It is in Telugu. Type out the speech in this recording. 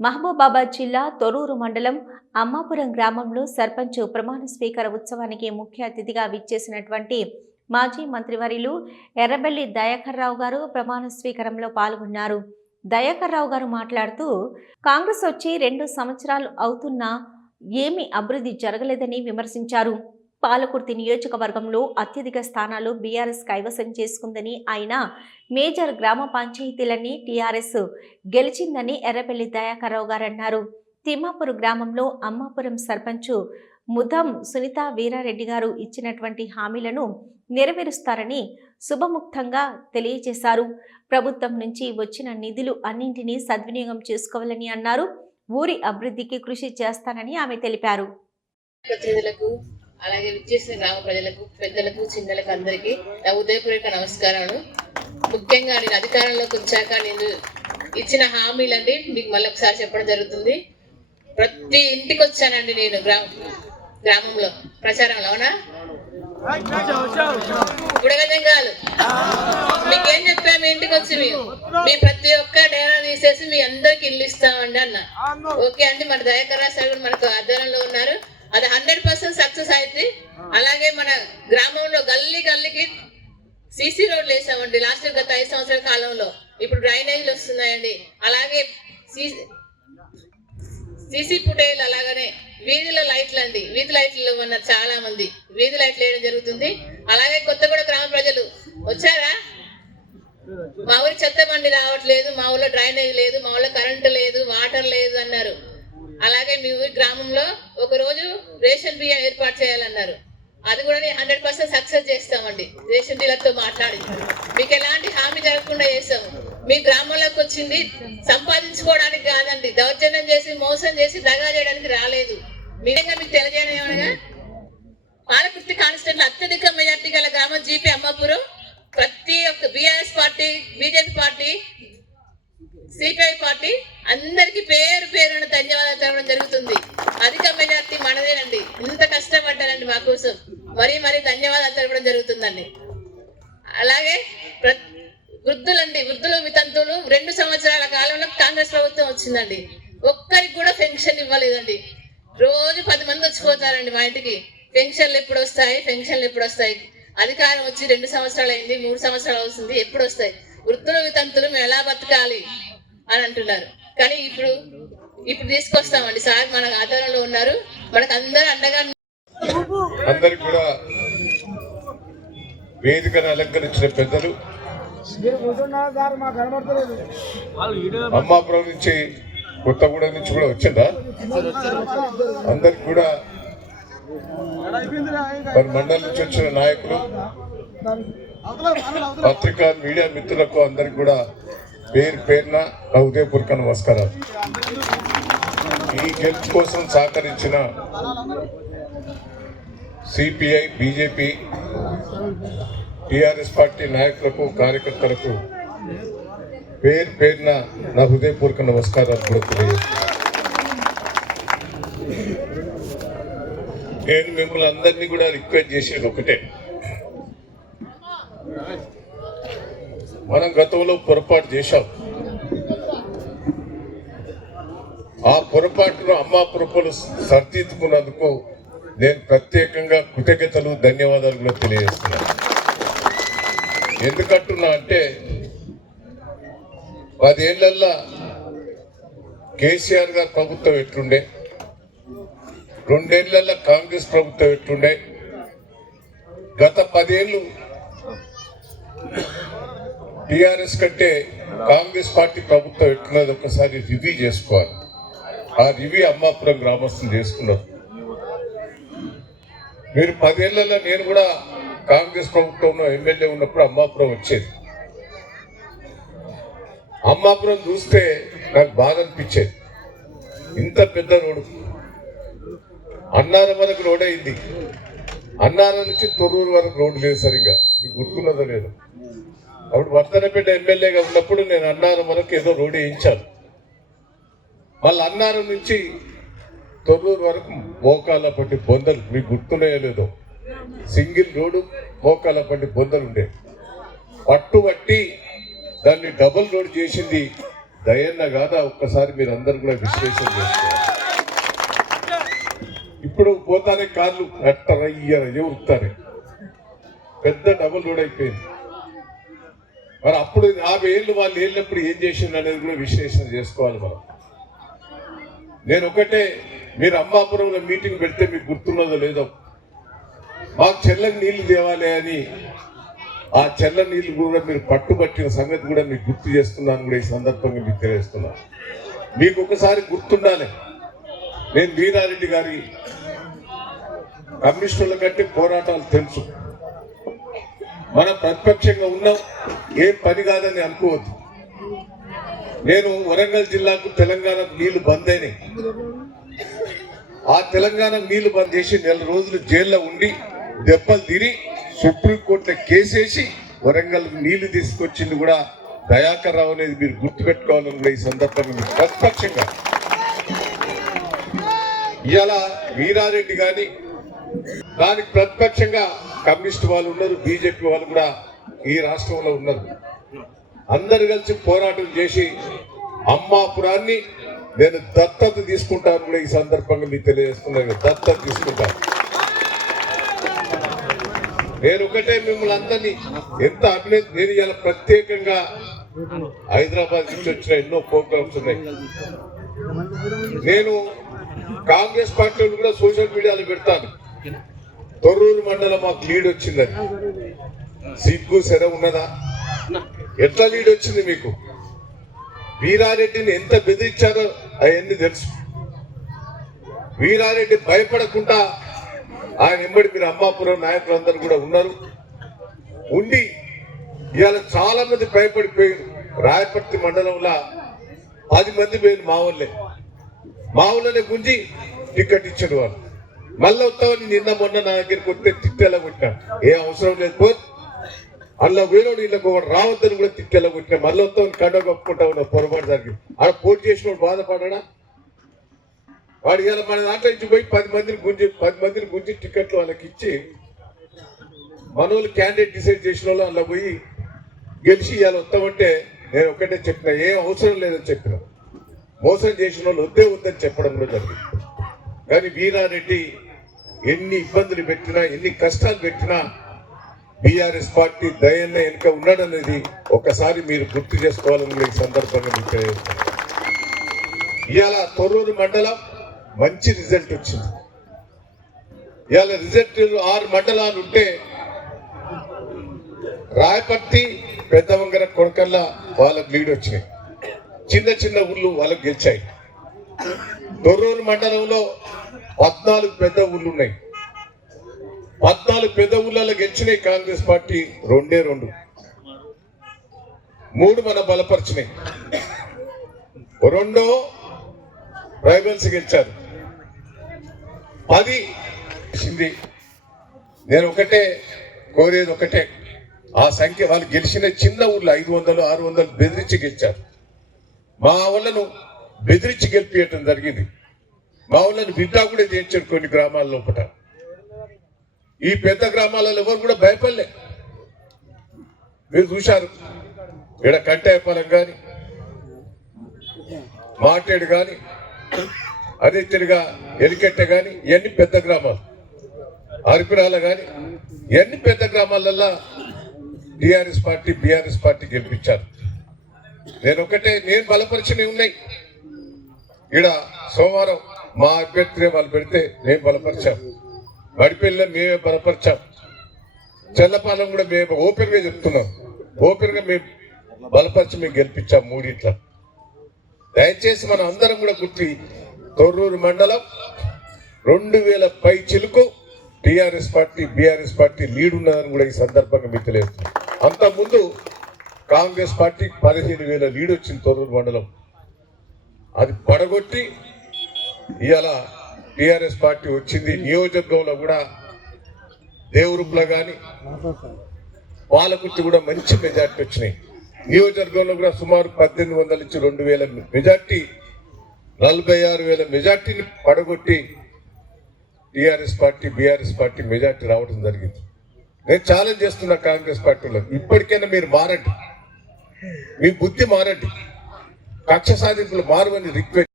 మహబూబాబాద్ జిల్లా తొరూరు మండలం అమ్మాపురం గ్రామంలో సర్పంచ్ ప్రమాణ స్వీకార ఉత్సవానికి ముఖ్య అతిథిగా విచ్చేసినటువంటి మాజీ మంత్రివర్యులు ఎర్రబెల్లి దయాకర్ రావు గారు ప్రమాణ స్వీకారంలో పాల్గొన్నారు. దయాకర్ రావు గారు మాట్లాడుతూ కాంగ్రెస్ వచ్చి రెండు సంవత్సరాలు అవుతున్నా ఏమీ అభివృద్ధి జరగలేదని విమర్శించారు. పాలకుర్తి నియోజకవర్గంలో అత్యధిక స్థానాలు బీఆర్ఎస్ కైవసం చేసుకుందని ఆయన మేజర్ గ్రామ పంచాయతీలన్నీ టీఆర్ఎస్ గెలిచిందని ఎర్రపల్లి దయాకర్రావు గారు అన్నారు. తిమ్మాపూర్ గ్రామంలో అమ్మాపురం సర్పంచ్ ముదం సునీత వీరారెడ్డి గారు ఇచ్చినటువంటి హామీలను నెరవేరుస్తారని శుభముక్తంగా తెలియజేశారు. ప్రభుత్వం నుంచి వచ్చిన నిధులు అన్నింటినీ సద్వినియోగం చేసుకోవాలని అన్నారు. ఊరి అభివృద్ధికి కృషి చేస్తానని ఆమె తెలిపారు. అలాగే విచ్చేసిన గ్రామ ప్రజలకు పెద్దలకు చిన్నలకు అందరికీ నా ఉదయపూర్వక నమస్కారాలు. ముఖ్యంగా నేను అధికారంలోకి వచ్చాక నేను ఇచ్చిన హామీలండి మీకు మళ్ళీ ఒకసారి చెప్పడం జరుగుతుంది. ప్రతి ఇంటికి వచ్చానండి నేను గ్రామ గ్రామంలో. ప్రచారంలో అవునా? గుడగజంగాలు మీకేం చెప్పా మీ ఇంటికి వచ్చి మేము మీ ప్రతి ఒక్క డేరా తీసేసి మీ అందరికి ఇల్లు ఇస్తామండి అన్న. ఓకే అండి మన దయాకర్ సార్ మనకు ఆధ్వర్యంలో ఉన్నారు. అది హండ్రెడ్ పర్సెంట్ సక్సెస్ అయితే అలాగే మన గ్రామంలో గల్లీ గల్లీకి సీసీ రోడ్లు వేసామండి. లాస్ట్ గత ఐదు సంవత్సరాల కాలంలో. ఇప్పుడు డ్రైనేజీలు వస్తున్నాయండి. అలాగే సీసీ ఫుటేజ్ అలాగనే వీధిలో లైట్లు అండి. వీధి లైట్లు ఉన్నారు చాలా మంది వీధి లైట్లు వేయడం జరుగుతుంది. అలాగే కొత్తగూడ గ్రామ ప్రజలు వచ్చారా? మా ఊరి చెత్త బండి రావట్లేదు మా ఊళ్ళో డ్రైనేజ్ లేదు మా ఊళ్ళో కరెంటు లేదు వాటర్ లేదు అన్నారు. అలాగే మీ ఊరి గ్రామంలో ఒక రోజు రేషన్ బియ్యం ఏర్పాటు చేయాలన్నారు. అది కూడా హండ్రెడ్ పర్సెంట్ సక్సెస్ చేస్తామండి. రేషన్ డీలర్తో మాట్లాడి. మీకు ఎలాంటి హామీ జరగకుండా చేస్తాము మీ గ్రామంలోకి వచ్చింది సంపాదించుకోవడానికి కాదండి. దౌర్జన్యం చేసి మోసం చేసి దగా చేయడానికి రాలేదు. మీరంగా మీకు తెలియజేయడం ఏమనగా? పాలకుర్తి కాన్స్టిట్యూట్ అత్యధిక మెజార్టీ గల గ్రామం జీపీ అమ్మాపురం. ప్రతి ఒక్క BRS party BJP party CPI party అందరికి పేరు పేరున ధన్యవాదాలు తెలవడం జరుగుతుంది. అధిక మెజార్టీ మనదేనండి. ఇంత కష్టపడ్డారండి మా కోసం మరీ మరీ ధన్యవాదాలు తెలపడం జరుగుతుందండి. అలాగే వృద్ధులండి వృద్ధులు వితంతువులు రెండు సంవత్సరాల కాలంలో కాంగ్రెస్ ప్రభుత్వం వచ్చిందండి. ఒక్కరికి కూడా పెన్షన్ ఇవ్వలేదండి. రోజు పది మంది వచ్చిపోతారండి మా ఇంటికి. పెన్షన్లు ఎప్పుడు వస్తాయి? పెన్షన్లు ఎప్పుడు వస్తాయి? అధికారం వచ్చి రెండు సంవత్సరాలు అయింది మూడు సంవత్సరాలు అవుతుంది ఎప్పుడు వస్తాయి? వృద్ధులు వితంతులు మేము ఎలా బతకాలి? అని అంటున్నారు. కానీ ఇప్పుడు ఇప్పుడు తీసుకొస్తామండి. సార్ మన ఆధారంలో ఉన్నారు. మనకు అందరూ అండగా అందరికి కూడా వేదికను అలంకరించిన పెద్దలు. అమ్మాపురం నుంచి కొత్తగూడెం నుంచి కూడా వచ్చిందా అందరికి కూడా మరి మండలి నుంచి వచ్చిన నాయకులు పత్రికా మీడియా మిత్రులకు అందరికి కూడా పేరు పేరున నా ఉదయపూర్వక నమస్కారాలు. ఈ గెలుపు కోసం సహకరించిన సిపిఐ బీజేపీ టిఆర్ఎస్ పార్టీ నాయకులకు కార్యకర్తలకు పేరు పేరున నా హృదయపూర్వక నమస్కారాలు కూడా నేను మిమ్మల్ని అందరినీ కూడా రిక్వెస్ట్ చేసేది ఒకటే. మనం గతంలో పొరపాటు చేశాం. ఆ పొరపాటును అమ్మాపురపులు సరిదిద్దుకున్నందుకు నేను ప్రత్యేకంగా కృతజ్ఞతలు ధన్యవాదాలు కూడా తెలియజేస్తున్నాను. ఎందుకంటున్నా అంటే పదేళ్ళల్లా కేసీఆర్ గారు ప్రభుత్వం ఎట్లుండే? రెండేళ్ళలో కాంగ్రెస్ ప్రభుత్వం ఎట్లుండే? గత పదేళ్ళు టిఆర్ఎస్ కంటే కాంగ్రెస్ పార్టీ ప్రభుత్వం ఎట్లనేది ఒకసారి రివ్యూ చేసుకోవాలి. ఆ రివ్యూ అమ్మాపురం గ్రామస్తులు చేసుకున్నారు. మీరు పదేళ్ళలో నేను కూడా కాంగ్రెస్ ప్రభుత్వంలో ఎమ్మెల్యే ఉన్నప్పుడు అమ్మాపురం వచ్చేది. అమ్మాపురం చూస్తే నాకు బాధ అనిపించేది. ఇంత పెద్ద రోడ్డు. అన్నారం వరకు రోడ్ అయింది. అన్నారం నుంచి తొర్రూరు వరకు రోడ్డు లేదు సరిగా మీకు గుర్తున్నదో లేదు. అప్పుడు వర్ధనపేట ఎమ్మెల్యేగా ఉన్నప్పుడు నేను అన్నారం వరకు ఏదో రోడ్డు వేయించాను. మళ్ళీ అన్నారం నుంచి తొర్రూరు వరకు మోకాల బొందలు మీకు గుర్తున్నాయో లేదో? సింగిల్ రోడ్డు మోకాల బొందలు ఉండే. పట్టు పట్టి దాన్ని డబుల్ రోడ్ చేసింది దయన్న కాదా ఒక్కసారి మీరు అందరు కూడా విశ్లేషణ చేసుకోవాలి. ఇప్పుడు పోతానే కార్లు కట్టరయ్య ఉరుకుతానే పెద్ద డబుల్ రోడ్ అయిపోయింది. మరి అప్పుడు యాభై ఏళ్ళు వాళ్ళు వెళ్ళినప్పుడు ఏం చేసింది అనేది కూడా విశ్లేషణ చేసుకోవాలి మనం. నేను ఒకటే మీరు అమ్మాపురంలో మీటింగ్ పెడితే మీకు గుర్తున్నదో లేదో మాకు చెల్లని నీళ్ళు తేవాలి అని ఆ చెల్ల నీళ్ళు కూడా మీరు పట్టుబట్టిన సంగతి కూడా మీకు గుర్తు చేస్తున్నాను కూడా ఈ సందర్భంగా మీకు తెలియజేస్తున్నాను మీకు ఒకసారి గుర్తుండాలి. నేను వీరారెడ్డి గారి కమ్యూనిస్టుల కంటే పోరాటాలు తెలుసు. మనం ప్రతిపక్షంగా ఉన్నాం. ఏం పని కాదని అనుకోవద్దు. నేను వరంగల్ జిల్లాకు తెలంగాణకు నీళ్ళు బంద్ అయినాయి ఆ తెలంగాణ నీళ్ళు బంద్ చేసి నెల రోజులు జైల్లో ఉండి దెబ్బలు తిని సుప్రీంకోర్టులో కేసేసి వరంగల్ నీళ్ళు తీసుకొచ్చింది కూడా దయాకర్ రావు అనేది మీరు గుర్తుపెట్టుకోవాలని కూడా ఈ సందర్భంగా మీరు ప్రతిపక్షంగా. ఇవాళ వీరారెడ్డి కానీ దానికి ప్రతిపక్షంగా కమ్యూనిస్ట్ వాళ్ళు ఉన్నారు బీజేపీ వాళ్ళు కూడా ఈ రాష్ట్రంలో ఉన్నది. అందరు కలిసి పోరాటం చేసి అమ్మాపురాన్ని నేను దత్తత తీసుకుంటాను కూడా ఈ సందర్భంగా మీకు తెలియజేస్తున్నాను దత్తత తీసుకుంటాను. నేను ఒకటే మిమ్మల్ని అందరినీ ఎంత అభినంది నేను ఇలా ప్రత్యేకంగా హైదరాబాద్ నుంచి వచ్చిన ఎన్నో ప్రోగ్రామ్స్ ఉన్నాయి. నేను కాంగ్రెస్ పార్టీ కూడా సోషల్ మీడియాలో పెడతాను. తొర్రూరు మండలం మాకు లీడ్ వచ్చిందని. సిగ్గు సెర ఉన్నదా? ఎట్లా లీడ్ వచ్చింది మీకు? వీరారెడ్డిని ఎంత బెదిరించారో అవన్నీ తెలుసు. వీరారెడ్డి భయపడకుండా ఆయన ఎంబడి మీరు అమ్మాపురం నాయకులందరూ కూడా ఉన్నారు. ఉండి ఇవాళ చాలా మంది భయపడిపోయారు. రాయపర్తి మండలంలో పది మంది పోయింది మా వాళ్ళే మా ఊళ్ళోనే గుంజి టికెట్ ఇచ్చాడు వాళ్ళు. మళ్ళీ వస్తామని నిన్న మొన్న నా దగ్గరికి వస్తే తిట్టేలా కొట్టినా ఏ అవసరం లేదు పో అందులో వేరే ఇళ్ళకి రావద్దని కూడా తిట్టేలా కొట్టినా. మళ్ళీ కండ కప్పుకుంటా ఉన్న పొరపాటు జరిగింది ఆడ పోటీ చేసిన బాధపడడా వాడు ఇలా మన దాంట్లో నుంచి పోయి పది మందిని గుంజి పది మందిని గుంజి టికెట్లు వాళ్ళకి ఇచ్చి మనోళ్ళు క్యాండిడేట్ డిసైడ్ చేసిన వాళ్ళు అందులో పోయి గెలిచి ఇవాళ వస్తామంటే నేను ఒకటే చెప్పిన ఏం అవసరం లేదని చెప్పిన. మోసం చేసిన వాళ్ళు వద్దే వద్దని చెప్పడం కూడా జరిగింది. కానీ వీరారెడ్డి ఎన్ని ఇబ్బందులు పెట్టినా ఎన్ని కష్టాలు పెట్టినా బీఆర్ఎస్ పార్టీ దయన్న వెనుక ఉన్నాడనేది ఒకసారి మీరు గుర్తు చేసుకోవాలని సందర్భంగా మీకు తెలియజేస్తున్నాను. ఇవాళ తొర్రూరు మండలం మంచి రిజల్ట్ వచ్చింది. ఇవాళ రిజల్ట్ ఆరు మండలాలు ఉంటే రాయపర్తి పెద్దవంగర కొడకల్లా వాళ్ళకి లీడ్ వచ్చినాయి. చిన్న చిన్న ఊళ్ళు వాళ్ళకి గెలిచాయి. తొర్రూరు మండలంలో పద్నాలుగు పెద్ద ఊళ్ళు ఉన్నాయి. పద్నాలుగు పెద్ద ఊళ్ళలో గెలిచినాయి కాంగ్రెస్ పార్టీ రెండే రెండు. మూడు మన బలపరిచినాయి. రెండో రైబల్స్ గెలిచారు. పది గెలిచింది. నేను ఒకటే కోరేది ఒకటే. ఆ సంఖ్య వాళ్ళు గెలిచిన చిన్న ఊళ్ళో ఐదు వందలు ఆరు వందలు బెదిరించి గెలిచారు. మా వాళ్ళను బెదిరించి గెలిపించడం జరిగింది. మా వాళ్ళను బిడ్డా కూడా చేయించారు కొన్ని గ్రామాల లోపల. ఈ పెద్ద గ్రామాలలో ఎవరు కూడా భయపడలే. మీరు చూశారు. ఇక్కడ కంటాయపాలెం కానీ మాటేడు కానీ అదే తిరిగా ఎలికెట్టె కానీ ఇవన్నీ పెద్ద గ్రామాలు. అరిపిరాల కానీ ఇవన్నీ పెద్ద గ్రామాలల్లో టిఆర్ఎస్ పార్టీ బీఆర్ఎస్ పార్టీ గెలిపించారు. నేను ఒకటే నేను బలపరిచినవి ఉన్నాయి. ఈడ సోమవారం మా అభ్యర్థి వాళ్ళు పెడితే నేను బలపరిచాను. మడిపెల్లిలో మేమే బలపరిచాం. చెల్లపాలెం కూడా మేము ఓపెన్గా చెప్తున్నాం. ఓపెన్గా మేము బలపరిచి మేము గెలిపించాం మూడిట్ల. దయచేసి మనం అందరం కూడా గుర్తి తొర్రూరు మండలం రెండు వేల పై చిలుకు TRS party BRS party lead ఉన్నదని కూడా ఈ సందర్భంగా మీకు తెలియదు అంత ముందు కాంగ్రెస్ పార్టీ పదిహేను వేల లీడ్ వచ్చింది తొర్రూరు మండలం. అది పడగొట్టి ఇవాళ టిఆర్ఎస్ పార్టీ వచ్చింది. నియోజకవర్గంలో కూడా దేవురుపులో కానీ పాలకుర్తి కూడా మంచి మెజార్టీ వచ్చినాయి. నియోజకవర్గంలో కూడా సుమారు పద్దెనిమిది వందల నుంచి రెండు వేల మెజార్టీ నలభై ఆరు వేల మెజార్టీని పడగొట్టి TRS party BRS party majority రావడం జరిగింది. నేను ఛాలెంజ్ చేస్తున్నా కాంగ్రెస్ పార్టీలో ఇప్పటికైనా మీరు మారండి. మీ బుద్ధి మారండి. కక్ష సాధింపులు మారువని రిక్వెస్ట్